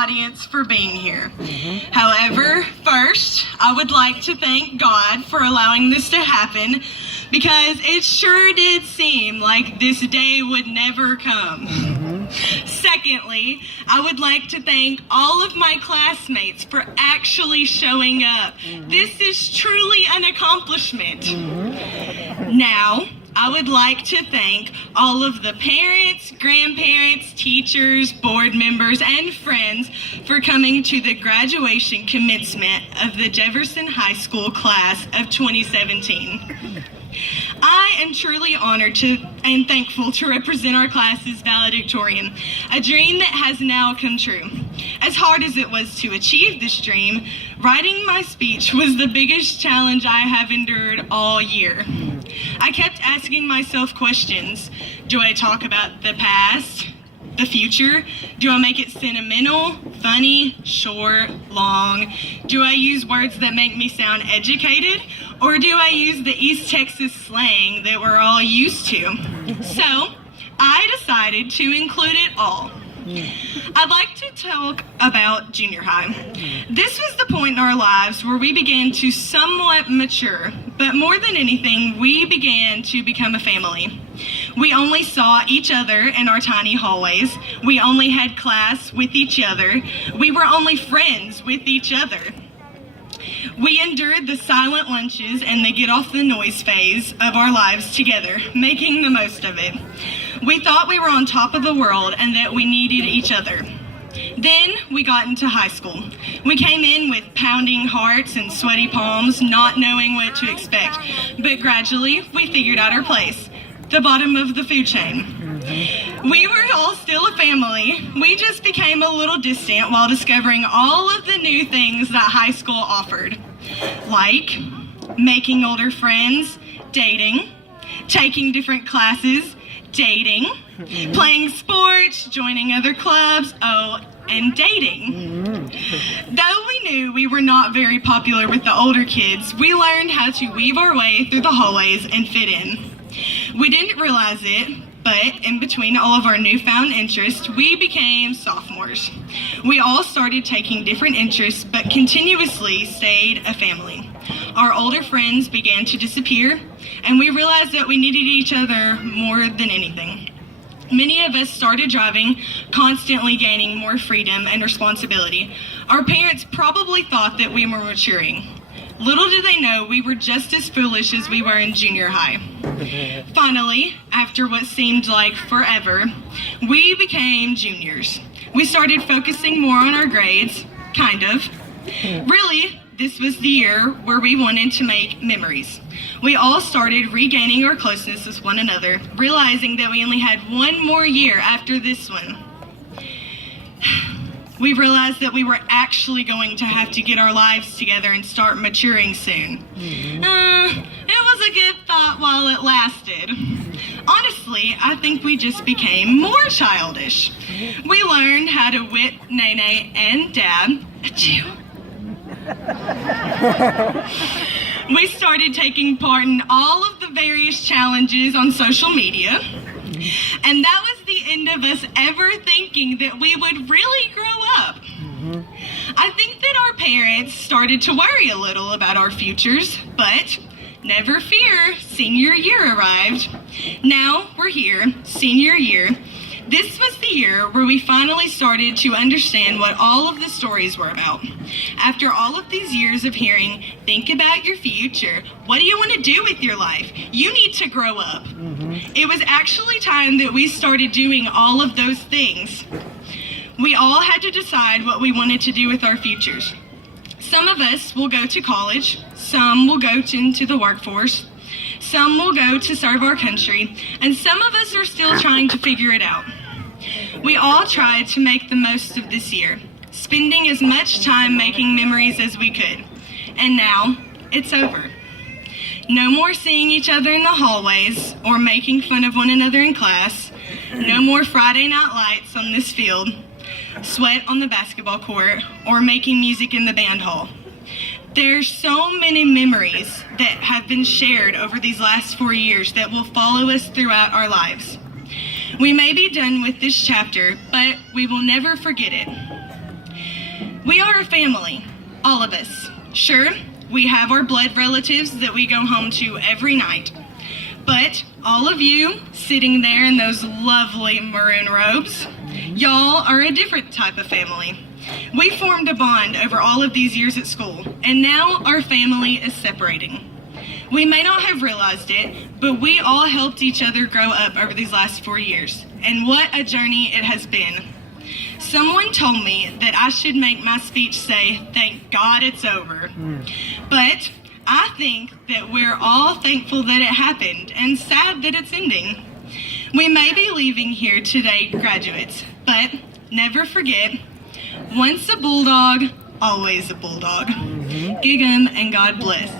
audience for being here. However, first, I would like to thank God for allowing this to happen because it sure did seem like this day would never come. Secondly, I would like to thank all of my classmates for actually showing up. This is truly an accomplishment. Now, I would like to thank all of the parents, grandparents, teachers, board members, and friends for coming to the graduation commencement of the Jefferson High School class of 2017. I am truly honored and thankful to represent our class's valedictorian, a dream that has now come true. As hard as it was to achieve this dream, writing my speech was the biggest challenge I have endured all year. I kept asking myself questions. Do I talk about the past, the future? Do I make it sentimental, funny, short, long? Do I use words that make me sound educated? Or do I use the East Texas slang that we're all used to? So, I decided to include it all. I'd like to talk about junior high. This was the point in our lives where we began to somewhat mature, but more than anything, we began to become a family. We only saw each other in our tiny hallways. We only had class with each other. We were only friends with each other. We endured the silent lunches and the get off the noise phase of our lives together, making the most of it. We thought we were on top of the world and that we needed each other. Then we got into high school. We came in with pounding hearts and sweaty palms, not knowing what to expect. But gradually, we figured out our place, the bottom of the food chain. We were all still a family. We just became a little distant while discovering all of the new things that high school offered, like making older friends, dating, taking different classes, dating, playing sports, joining other clubs, and dating. Though we knew we were not very popular with the older kids, we learned how to weave our way through the hallways and fit in. We didn't realize it, but in between all of our newfound interests, we became sophomores. We all started taking different interests, but continuously stayed a family. Our older friends began to disappear, and we realized that we needed each other more than anything. Many of us started driving, constantly gaining more freedom and responsibility. Our parents probably thought that we were maturing. Little did they know we were just as foolish as we were in junior high. Finally, after what seemed like forever, we became juniors. We started focusing more on our grades, kind of. Really, this was the year where we wanted to make memories. We all started regaining our closeness with one another, realizing that we only had one more year after this one. We realized that we were actually going to have to get our lives together and start maturing soon. It was a good thought while it lasted. Honestly, I think we just became more childish. We learned how to whip Nene and Dad. Achoo. We started taking part in all of the various challenges on social media. And that was the end of us ever thinking that we would really grow up. I think that our parents started to worry a little about our futures, but never fear, senior year arrived. Now we're here, senior year. This was the year where we finally started to understand what all of the stories were about. After all of these years of hearing, think about your future. What do you want to do with your life? You need to grow up. It was actually time that we started doing all of those things. We all had to decide what we wanted to do with our futures. Some of us will go to college. Some will go into the workforce. Some will go to serve our country, and some of us are still trying to figure it out. We all tried to make the most of this year, spending as much time making memories as we could. And now, it's over. No more seeing each other in the hallways or making fun of one another in class. No more Friday night lights on this field, sweat on the basketball court, or making music in the band hall. There's so many memories that have been shared over these last 4 years that will follow us throughout our lives. We may be done with this chapter, but we will never forget it. We are a family, all of us. Sure, we have our blood relatives that we go home to every night. But all of you sitting there in those lovely maroon robes, y'all are a different type of family. We formed a bond over all of these years at school, and now our family is separating. We may not have realized it, but we all helped each other grow up over these last 4 years, and what a journey it has been. Someone told me that I should make my speech say, "Thank God it's over." But I think that we're all thankful that it happened and sad that it's ending. We may be leaving here today graduates, but never forget, once a bulldog, always a bulldog. Gig 'em and God bless.